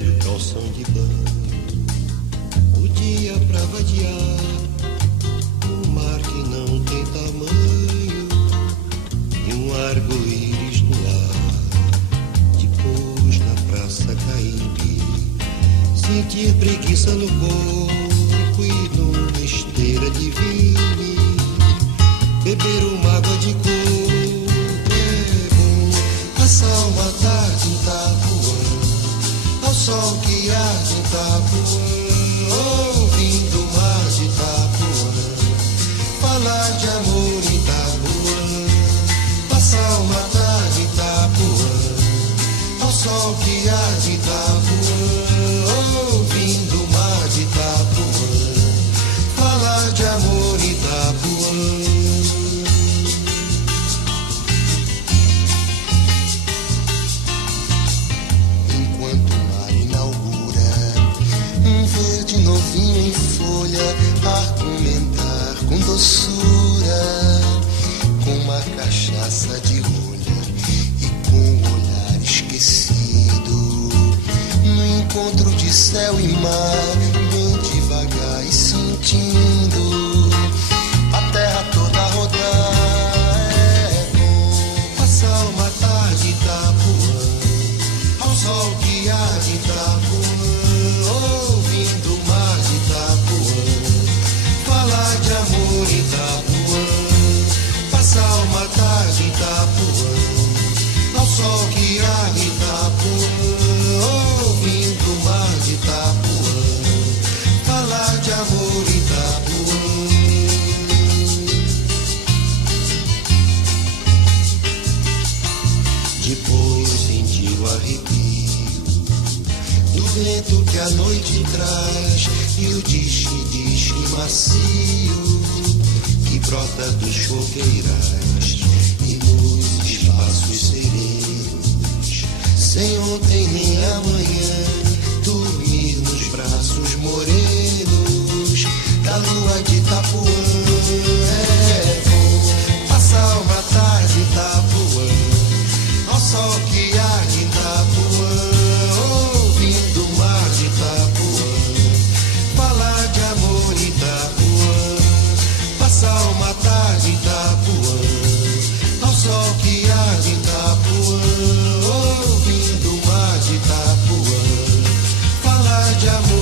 velho calção de banho, o dia pra vadiar, o mar que não tem tamanho, e um arco-íris no ar. Depois na praça Caíbe, sentir preguiça no corpo e numa esteira de vinho, beber uma água de coco é bom. Passar uma tarde em Itapuã, ao sol que arde em Itapuã, ouvindo o mar de Itapuã, falar de amor em Itapuã. Passar uma tarde em Itapuã, ao sol que arde em Itapuã, ouvindo o mar de Itapuã, falar de amor em Itapuã. Novinho em folha, argumentar com doçura, com uma cachaça de rolha e com o olhar esquecido, no encontro de céu e mar, bem devagar e sentindo a terra toda rodar. É bom passar uma tarde em Itapuã, ao sol que arde em Itapuã, ouvindo o mar de Itapuã, falar de amor em Itapuã. Passar uma tarde em Itapuã, ao sol que arde em Itapuã, ouvindo o mar de Itapuã, falar de amor em Itapuã. Depois sentiu arrepio do vento que a noite traz e o disque macio que brota dos choqueirais e nos espaços serenos, sem ontem nem amanhã, dormir nos braços morenos da lua de Itapuã. É bom passar uma tarde em Itapuã, ao sol que arde em Itapuã, ouvindo o mar de Itapuã, falar de amor em Itapuã. Passar uma tarde em Itapuã, ao sol que arde em Itapuã, ouvindo o mar de Itapuã, falar de amor.